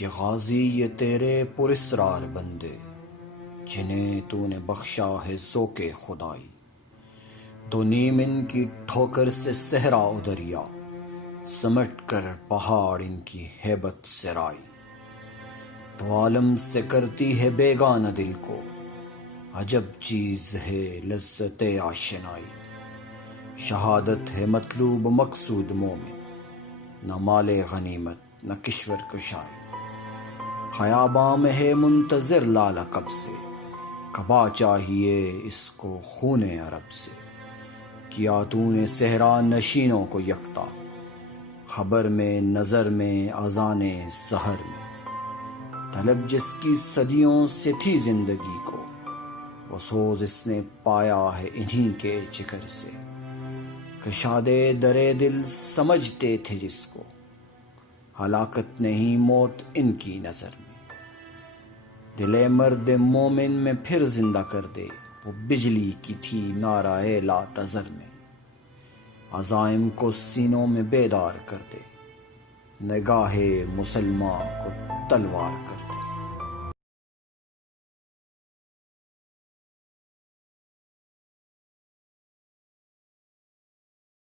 یہ غازی یہ تیرے پراسرار بندے، جنہیں تو نے بخشا ہے ذوق خدائی۔ تو نیم ان کی ٹھوکر سے صحرا و دریا، سمٹ کر پہاڑ ان کی ہیبت سرائی۔ تو عالم سے کرتی ہے بیگانہ دل کو، عجب چیز ہے لذت آشنائی۔ شہادت ہے مطلوب مقصود مومن، نہ مال غنیمت نہ کشور کشائی۔ خیاباں میں ہے منتظر لالہ کب سے، کبا چاہیے اس کو خون عرب سے۔ کیا تو نے صحرا نشینوں کو یکتا، خبر میں نظر میں اذان سحر میں۔ طلب جس کی صدیوں سے تھی زندگی کو، وہ سوز اس نے پایا ہے انہی کے جگر سے۔ کشادے درے دل سمجھتے تھے جس کو، ہلاکت نہیں موت ان کی نظر میں۔ دل مرد مومن میں پھر زندہ کر دے، وہ بجلی کی تھی نعرہ لا تذر میں۔ عزائم کو سینوں میں بیدار کر دے، نگاہ مسلماں کو تلوار کر دے۔